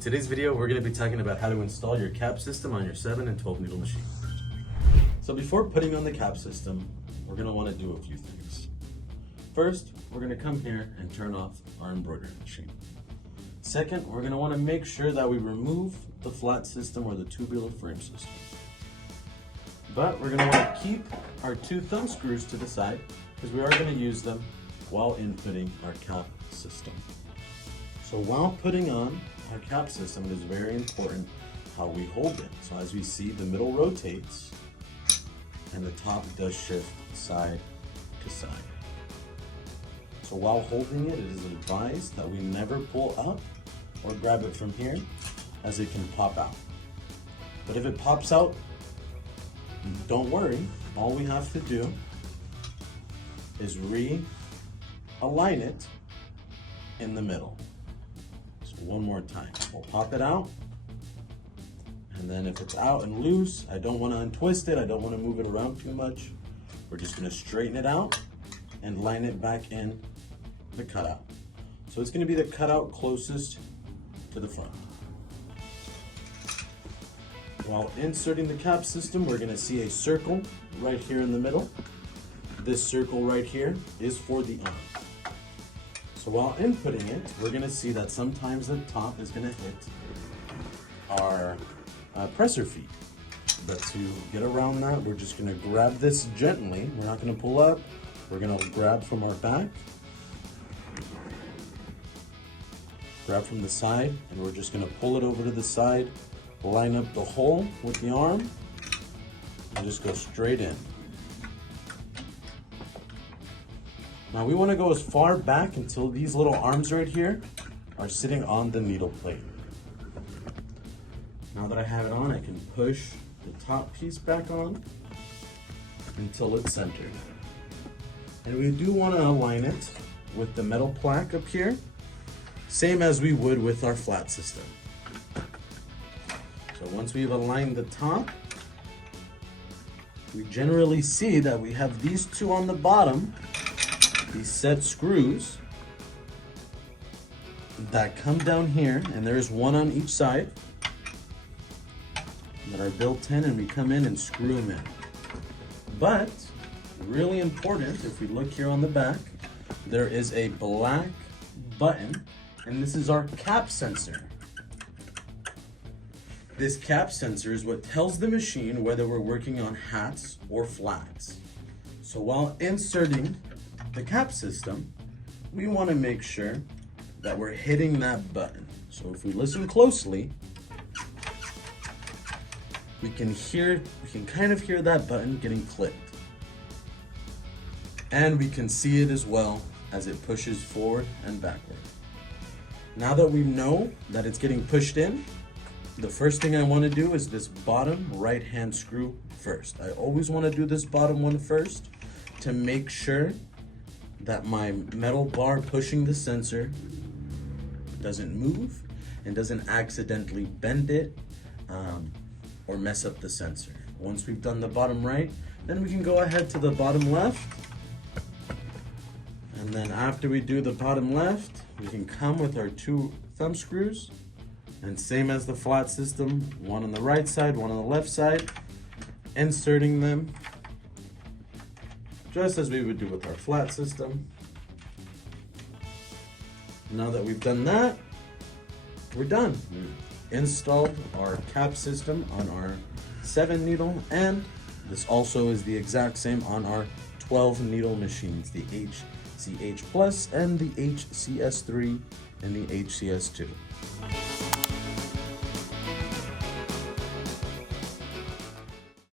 In today's video, we're going to be talking about how to install your cap system on your 7 and 12 needle machine. So before putting on the cap system, we're going to want to do a few things. First, we're going to come here and turn off our embroidery machine. Second, we're going to want to make sure that we remove the flat system or the tubular frame system. But we're going to want to keep our 2 thumb screws to the side because we are going to use them while inputting our cap system. So while putting on our cap system, it is very important how we hold it. So as we see, the middle rotates and the top does shift side to side. So while holding it, it is advised that we never pull up or grab it from here, as it can pop out. But if it pops out, don't worry. All we have to do is realign it in the middle. So one more time. We'll pop it out. And then if it's out and loose, I don't want to untwist it. I don't want to move it around too much. We're just going to straighten it out and line it back in the cutout. So it's going to be the cutout closest to the front. While inserting the cap system, we're going to see a circle right here in the middle. This circle right here is for the arm. So while inputting it, we're going to see that sometimes the top is going to hit our presser feet. But to get around that, we're just going to grab this gently. We're not going to pull up. We're going to grab from our back, grab from the side, and we're just going to pull it over to the side, line up the hole with the arm, and just go straight in. Now we want to go as far back until these little arms right here are sitting on the needle plate. Now that I have it on, I can push the top piece back on until it's centered. And we do want to align it with the metal plaque up here, same as we would with our flat system. So once we've aligned the top, we generally see that we have these 2 on the bottom, these set screws that come down here, and there's 1 on each side that are built in, and we come in and screw them in. But really important, if we look here on the back, there is a black button, and this is our cap sensor. This cap sensor is what tells the machine whether we're working on hats or flats. So while inserting the cap system, we want to make sure that we're hitting that button. So if we listen closely, we can kind of hear that button getting clicked. And we can see it as well as it pushes forward and backward. Now that we know that it's getting pushed in, the first thing I want to do is this bottom right hand screw first. I always want to do this bottom one first to make sure that my metal bar pushing the sensor doesn't move and doesn't accidentally bend it or mess up the sensor. Once we've done the bottom right, then we can go ahead to the bottom left. And then after we do the bottom left, we can come with our 2 thumb screws, and same as the flat system, 1 on the right side, 1 on the left side, inserting them just as we would do with our flat system. Now that we've done that, we're done. We've installed our cap system on our 7 needle, and this also is the exact same on our 12 needle machines, the HCH Plus and the HCS3 and the HCS2.